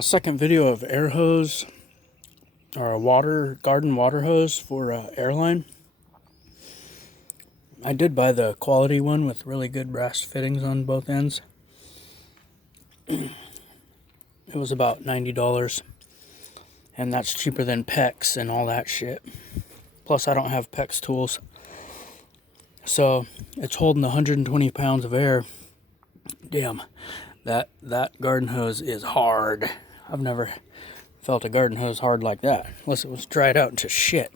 Second video of air hose or a garden water hose for airline. I did buy the quality one with really good brass fittings on both ends. It was about $90, and that's cheaper than PEX and all that shit. Plus, I don't have PEX tools, so it's holding 120 pounds of air. Damn, that garden hose is hard. I've never felt a garden hose hard like that, unless it was dried out into shit.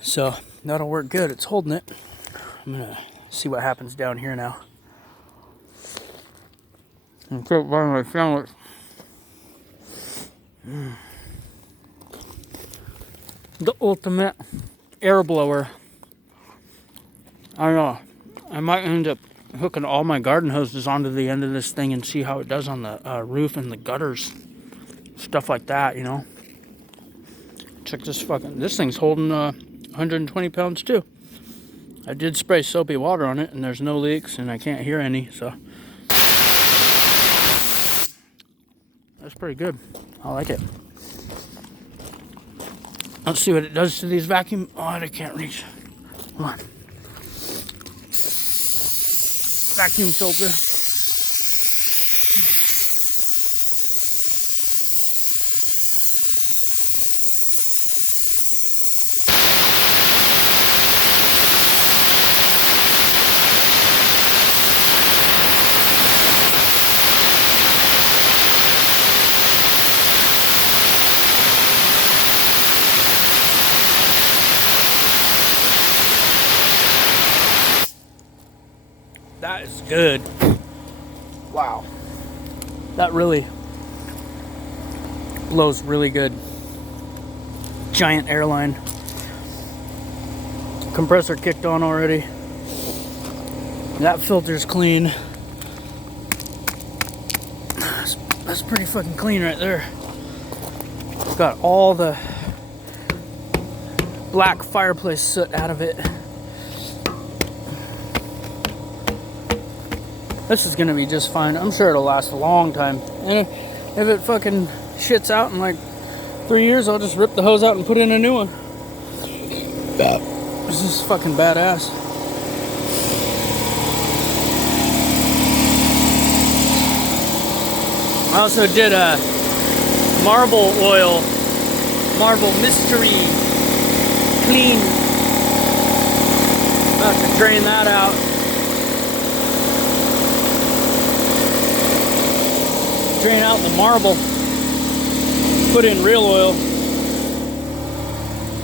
So that'll work good. It's holding it. I'm gonna see what happens down here now. I'm quite buying my sandwich. The ultimate air blower. I know. I might end up hooking all my garden hoses onto the end of this thing and see how it does on the roof and the gutters. Stuff like that, you know. Check this thing's holding 120 pounds too. I did spray soapy water on it and there's no leaks and I can't hear any, so that's pretty good. I like it. Let's see what it does to these vacuum. Oh, I can't reach. Come on. Vacuum filter. That is good. Wow. That really blows really good. Giant airline. Compressor kicked on already. That filter's clean. That's pretty fucking clean right there. Got all the black fireplace soot out of it. This is gonna be just fine. I'm sure it'll last a long time. And if it fucking shits out in like 3 years, I'll just rip the hose out and put in a new one. This is fucking badass. I also did a marble mystery clean. About to drain that out. Drain out the marble, put in real oil.